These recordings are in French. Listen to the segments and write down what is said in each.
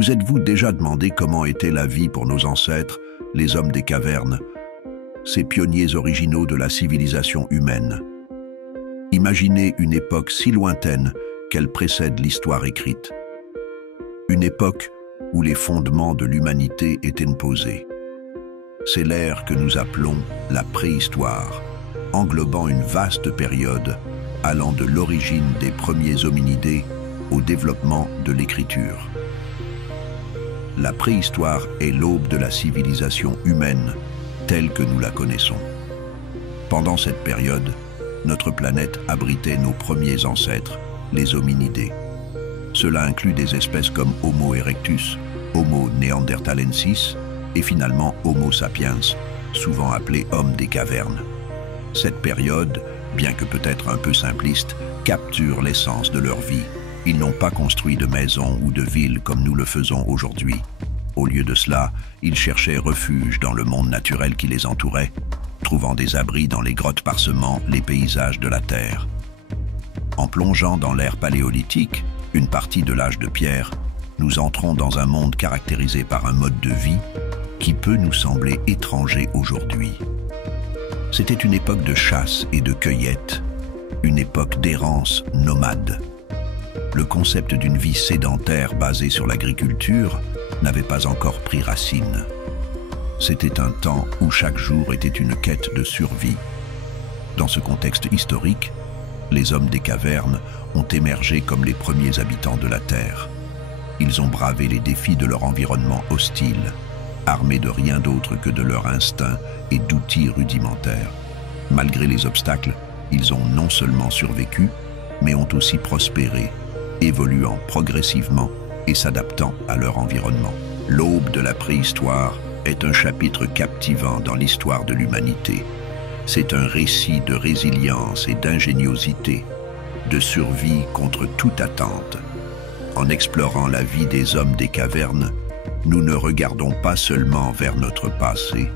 Vous êtes-vous déjà demandé comment était la vie pour nos ancêtres, les hommes des cavernes, ces pionniers originaux de la civilisation humaine? Imaginez une époque si lointaine qu'elle précède l'histoire écrite. Une époque où les fondements de l'humanité étaient posés. C'est l'ère que nous appelons la préhistoire, englobant une vaste période allant de l'origine des premiers hominidés au développement de l'écriture. La préhistoire est l'aube de la civilisation humaine telle que nous la connaissons. Pendant cette période, notre planète abritait nos premiers ancêtres, les hominidés. Cela inclut des espèces comme Homo erectus, Homo neanderthalensis et finalement Homo sapiens, souvent appelé homme des cavernes. Cette période, bien que peut-être un peu simpliste, capture l'essence de leur vie. Ils n'ont pas construit de maisons ou de villes comme nous le faisons aujourd'hui. Au lieu de cela, ils cherchaient refuge dans le monde naturel qui les entourait, trouvant des abris dans les grottes parsemant les paysages de la Terre. En plongeant dans l'ère paléolithique, une partie de l'âge de pierre, nous entrons dans un monde caractérisé par un mode de vie qui peut nous sembler étranger aujourd'hui. C'était une époque de chasse et de cueillette, une époque d'errance nomade. Le concept d'une vie sédentaire basée sur l'agriculture n'avait pas encore pris racine. C'était un temps où chaque jour était une quête de survie. Dans ce contexte historique, les hommes des cavernes ont émergé comme les premiers habitants de la Terre. Ils ont bravé les défis de leur environnement hostile, armés de rien d'autre que de leur instinct et d'outils rudimentaires. Malgré les obstacles, ils ont non seulement survécu, mais ont aussi prospéré, évoluant progressivement et s'adaptant à leur environnement. L'aube de la préhistoire est un chapitre captivant dans l'histoire de l'humanité. C'est un récit de résilience et d'ingéniosité, de survie contre toute attente. En explorant la vie des hommes des cavernes, nous ne regardons pas seulement vers notre passé,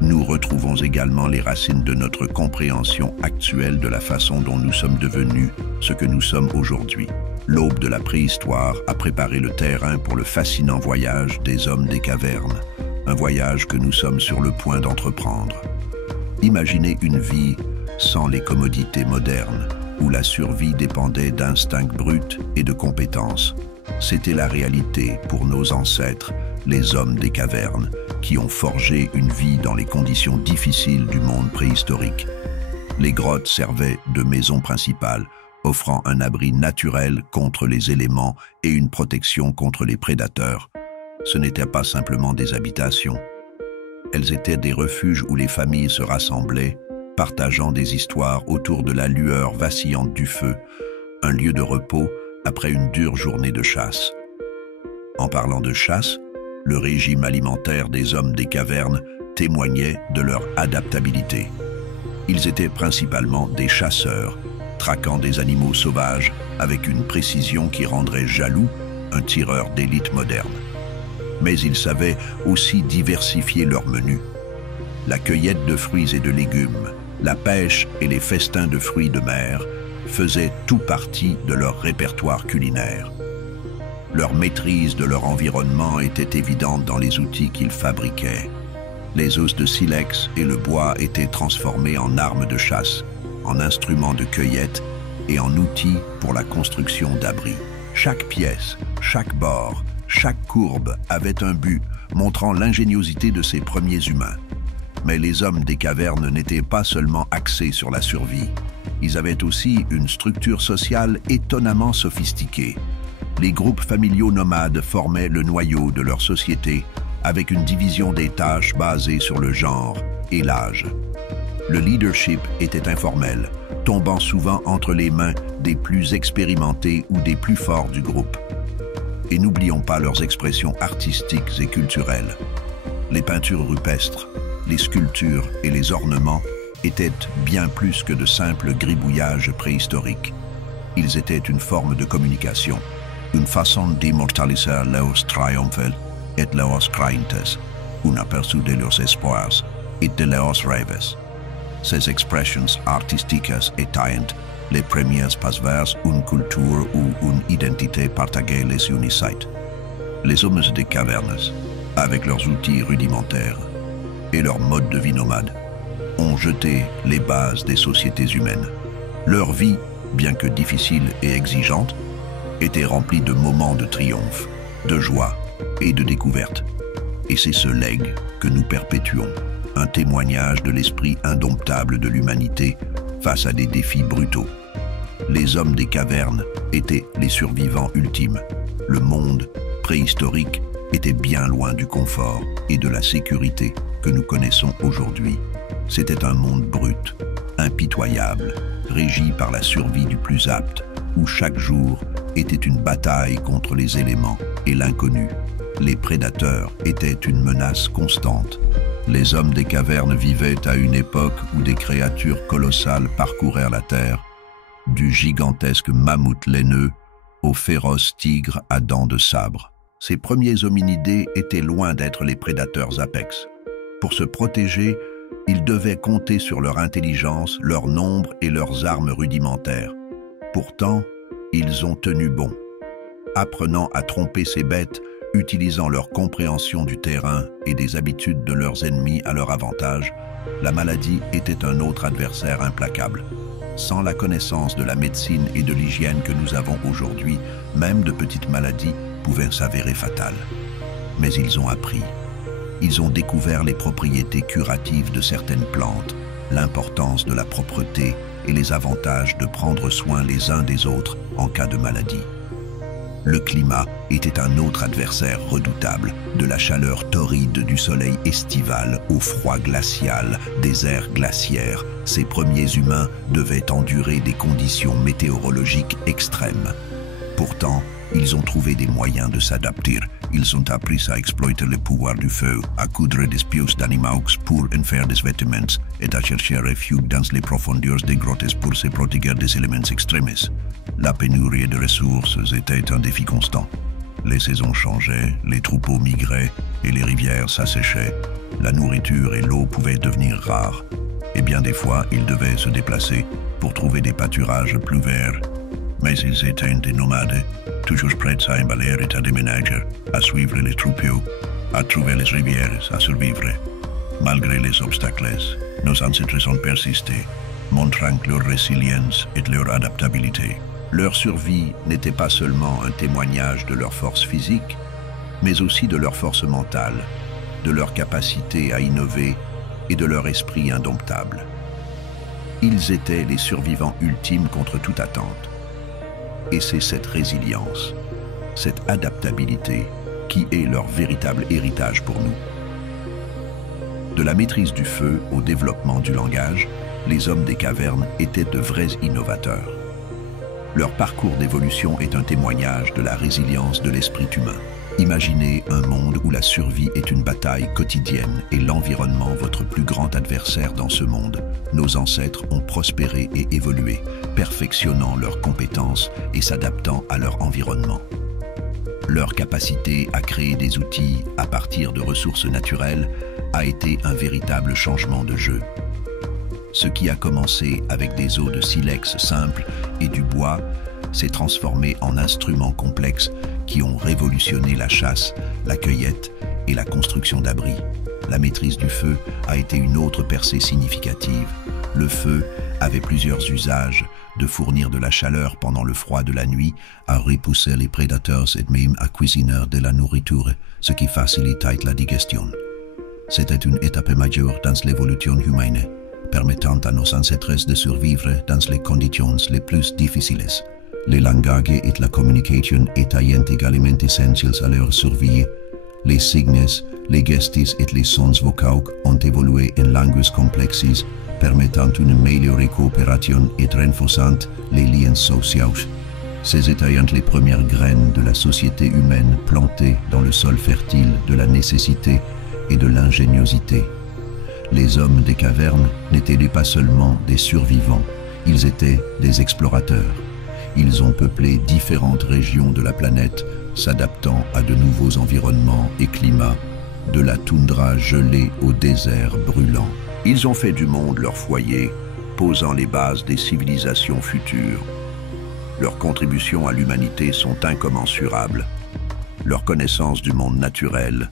nous retrouvons également les racines de notre compréhension actuelle de la façon dont nous sommes devenus ce que nous sommes aujourd'hui. L'aube de la préhistoire a préparé le terrain pour le fascinant voyage des hommes des cavernes, un voyage que nous sommes sur le point d'entreprendre. Imaginez une vie sans les commodités modernes, où la survie dépendait d'instincts bruts et de compétences. C'était la réalité pour nos ancêtres, les hommes des cavernes, qui ont forgé une vie dans les conditions difficiles du monde préhistorique. Les grottes servaient de maison principale, offrant un abri naturel contre les éléments et une protection contre les prédateurs. Ce n'étaient pas simplement des habitations. Elles étaient des refuges où les familles se rassemblaient, partageant des histoires autour de la lueur vacillante du feu, un lieu de repos après une dure journée de chasse. En parlant de chasse, le régime alimentaire des hommes des cavernes témoignait de leur adaptabilité. Ils étaient principalement des chasseurs, traquant des animaux sauvages avec une précision qui rendrait jaloux un tireur d'élite moderne. Mais ils savaient aussi diversifier leur menu. La cueillette de fruits et de légumes, la pêche et les festins de fruits de mer faisaient tout partie de leur répertoire culinaire. Leur maîtrise de leur environnement était évidente dans les outils qu'ils fabriquaient. Les os de silex et le bois étaient transformés en armes de chasse, en instruments de cueillette et en outils pour la construction d'abris. Chaque pièce, chaque bord, chaque courbe avait un but, montrant l'ingéniosité de ces premiers humains. Mais les hommes des cavernes n'étaient pas seulement axés sur la survie. Ils avaient aussi une structure sociale étonnamment sophistiquée. Les groupes familiaux nomades formaient le noyau de leur société, avec une division des tâches basée sur le genre et l'âge. Le leadership était informel, tombant souvent entre les mains des plus expérimentés ou des plus forts du groupe. Et n'oublions pas leurs expressions artistiques et culturelles. Les peintures rupestres, les sculptures et les ornements étaient bien plus que de simples gribouillages préhistoriques. Ils étaient une forme de communication, une façon d'immortaliser leurs triomphes et leurs craintes, un aperçu de leurs espoirs et de leurs rêves. Ces expressions artistiques étaient les premières passes vers une culture ou une identité partagée les unisait. Les hommes des cavernes, avec leurs outils rudimentaires et leur mode de vie nomade, ont jeté les bases des sociétés humaines. Leur vie, bien que difficile et exigeante, était remplie de moments de triomphe, de joie et de découverte. Et c'est ce legs que nous perpétuons, un témoignage de l'esprit indomptable de l'humanité face à des défis brutaux. Les hommes des cavernes étaient les survivants ultimes. Le monde préhistorique était bien loin du confort et de la sécurité que nous connaissons aujourd'hui. C'était un monde brut, impitoyable, régi par la survie du plus apte, où chaque jour était une bataille contre les éléments et l'inconnu. Les prédateurs étaient une menace constante. Les hommes des cavernes vivaient à une époque où des créatures colossales parcourèrent la terre, du gigantesque mammouth laineux au féroce tigre à dents de sabre. Ces premiers hominidés étaient loin d'être les prédateurs apex. Pour se protéger, ils devaient compter sur leur intelligence, leur nombre et leurs armes rudimentaires. Pourtant, ils ont tenu bon, apprenant à tromper ces bêtes, utilisant leur compréhension du terrain et des habitudes de leurs ennemis à leur avantage. La maladie était un autre adversaire implacable. Sans la connaissance de la médecine et de l'hygiène que nous avons aujourd'hui, même de petites maladies pouvaient s'avérer fatales. Mais ils ont appris. Ils ont découvert les propriétés curatives de certaines plantes, l'importance de la propreté et les avantages de prendre soin les uns des autres en cas de maladie. Le climat était un autre adversaire redoutable, de la chaleur torride du soleil estival au froid glacial des airs glaciaires. Ces premiers humains devaient endurer des conditions météorologiques extrêmes. Pourtant, ils ont trouvé des moyens de s'adapter. Ils ont appris à exploiter le pouvoir du feu, à coudre des pièces d'animaux pour en faire des vêtements et à chercher refuge dans les profondeurs des grottes pour se protéger des éléments extrêmes. La pénurie de ressources était un défi constant. Les saisons changeaient, les troupeaux migraient et les rivières s'asséchaient. La nourriture et l'eau pouvaient devenir rares. Et bien des fois, ils devaient se déplacer pour trouver des pâturages plus verts. Mais ils étaient des nomades, toujours prêts à emballer et à déménager, à suivre les troupeaux, à trouver les rivières, à survivre. Malgré les obstacles, nos ancêtres ont persisté, montrant leur résilience et leur adaptabilité. Leur survie n'était pas seulement un témoignage de leur force physique, mais aussi de leur force mentale, de leur capacité à innover et de leur esprit indomptable. Ils étaient les survivants ultimes contre toute attente. Et c'est cette résilience, cette adaptabilité qui est leur véritable héritage pour nous. De la maîtrise du feu au développement du langage, les hommes des cavernes étaient de vrais innovateurs. Leur parcours d'évolution est un témoignage de la résilience de l'esprit humain. Imaginez un monde où la survie est une bataille quotidienne et l'environnement votre plus grand adversaire dans ce monde. Nos ancêtres ont prospéré et évolué, perfectionnant leurs compétences et s'adaptant à leur environnement. Leur capacité à créer des outils à partir de ressources naturelles a été un véritable changement de jeu. Ce qui a commencé avec des os de silex simples et du bois s'est transformé en instruments complexes qui ont révolutionné la chasse, la cueillette et la construction d'abris. La maîtrise du feu a été une autre percée significative. Le feu avait plusieurs usages, de fournir de la chaleur pendant le froid de la nuit, à repousser les prédateurs et même à cuisiner de la nourriture, ce qui facilitait la digestion. C'était une étape majeure dans l'évolution humaine, permettant à nos ancêtres de survivre dans les conditions les plus difficiles. Le langage et la communication étaient également essentiels à leur survie. Les signes, les gestes et les sons vocaux ont évolué en langues complexes, permettant une meilleure coopération et renforçant les liens sociaux. Ces étaient les premières graines de la société humaine plantées dans le sol fertile de la nécessité et de l'ingéniosité. Les hommes des cavernes n'étaient pas seulement des survivants, ils étaient des explorateurs. Ils ont peuplé différentes régions de la planète, s'adaptant à de nouveaux environnements et climats, de la toundra gelée au désert brûlant. Ils ont fait du monde leur foyer, posant les bases des civilisations futures. Leurs contributions à l'humanité sont incommensurables. Leur connaissance du monde naturel,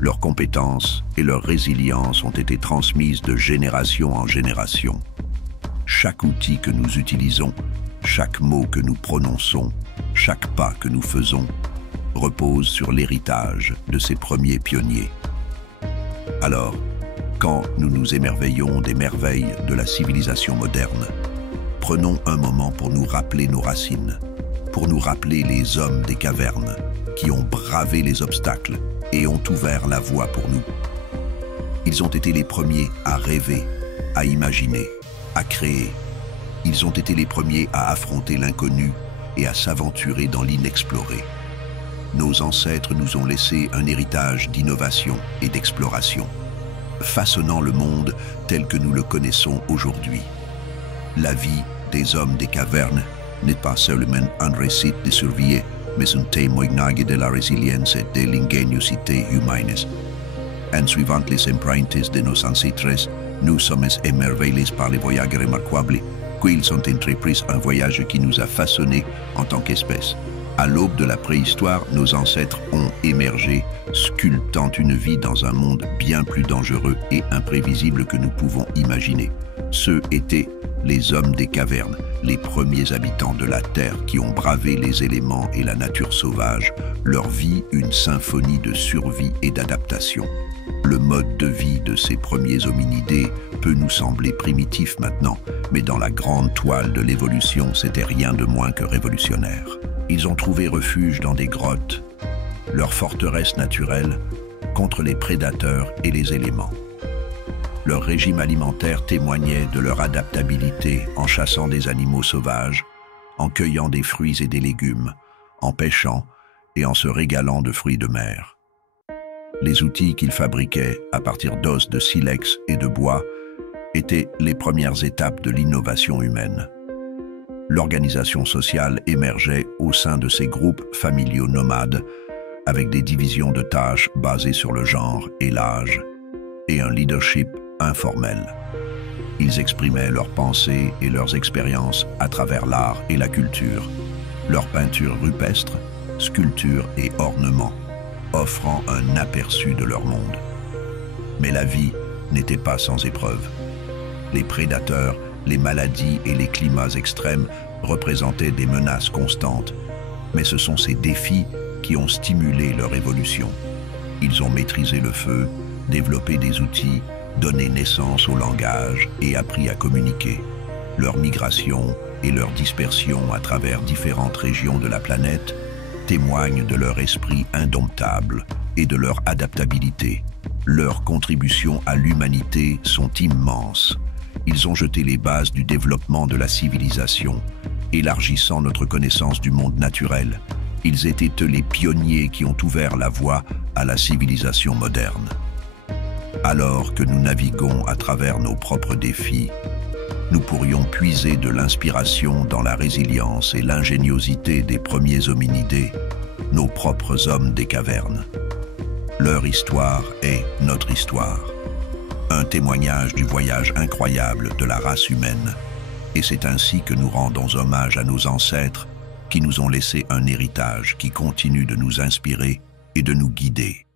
leurs compétences et leur résilience ont été transmises de génération en génération. Chaque outil que nous utilisons, chaque mot que nous prononçons, chaque pas que nous faisons, repose sur l'héritage de ces premiers pionniers. Alors, quand nous nous émerveillons des merveilles de la civilisation moderne, prenons un moment pour nous rappeler nos racines, pour nous rappeler les hommes des cavernes qui ont bravé les obstacles et ont ouvert la voie pour nous. Ils ont été les premiers à rêver, à imaginer, à créer. Ils ont été les premiers à affronter l'inconnu et à s'aventurer dans l'inexploré. Nos ancêtres nous ont laissé un héritage d'innovation et d'exploration, façonnant le monde tel que nous le connaissons aujourd'hui. La vie des hommes des cavernes n'est pas seulement un récit de survie, mais un témoignage de la résilience et de l'ingéniosité humaine. En suivant les empreintes de nos ancêtres, nous sommes émerveillés par les voyages remarquables qu'ils ont entrepris, un voyage qui nous a façonnés en tant qu'espèce. À l'aube de la préhistoire, nos ancêtres ont émergé, sculptant une vie dans un monde bien plus dangereux et imprévisible que nous pouvons imaginer. Ceux étaient les hommes des cavernes, les premiers habitants de la Terre qui ont bravé les éléments et la nature sauvage, leur vie une symphonie de survie et d'adaptation. Le mode de vie de ces premiers hominidés peut nous sembler primitif maintenant, mais dans la grande toile de l'évolution, c'était rien de moins que révolutionnaire. Ils ont trouvé refuge dans des grottes, leur forteresse naturelle, contre les prédateurs et les éléments. Leur régime alimentaire témoignait de leur adaptabilité en chassant des animaux sauvages, en cueillant des fruits et des légumes, en pêchant et en se régalant de fruits de mer. Les outils qu'ils fabriquaient à partir d'os de silex et de bois étaient les premières étapes de l'innovation humaine. L'organisation sociale émergeait au sein de ces groupes familiaux nomades, avec des divisions de tâches basées sur le genre et l'âge, et un leadership informel. Ils exprimaient leurs pensées et leurs expériences à travers l'art et la culture, leurs peintures rupestres, sculptures et ornements, offrant un aperçu de leur monde. Mais la vie n'était pas sans épreuves. Les prédateurs, les maladies et les climats extrêmes représentaient des menaces constantes, mais ce sont ces défis qui ont stimulé leur évolution. Ils ont maîtrisé le feu, développé des outils, donné naissance au langage et appris à communiquer. Leur migration et leur dispersion à travers différentes régions de la planète témoignent de leur esprit indomptable et de leur adaptabilité. Leurs contributions à l'humanité sont immenses. Ils ont jeté les bases du développement de la civilisation, élargissant notre connaissance du monde naturel. Ils étaient les pionniers qui ont ouvert la voie à la civilisation moderne. Alors que nous naviguons à travers nos propres défis, nous pourrions puiser de l'inspiration dans la résilience et l'ingéniosité des premiers hominidés, nos propres hommes des cavernes. Leur histoire est notre histoire, un témoignage du voyage incroyable de la race humaine, et c'est ainsi que nous rendons hommage à nos ancêtres qui nous ont laissé un héritage qui continue de nous inspirer et de nous guider.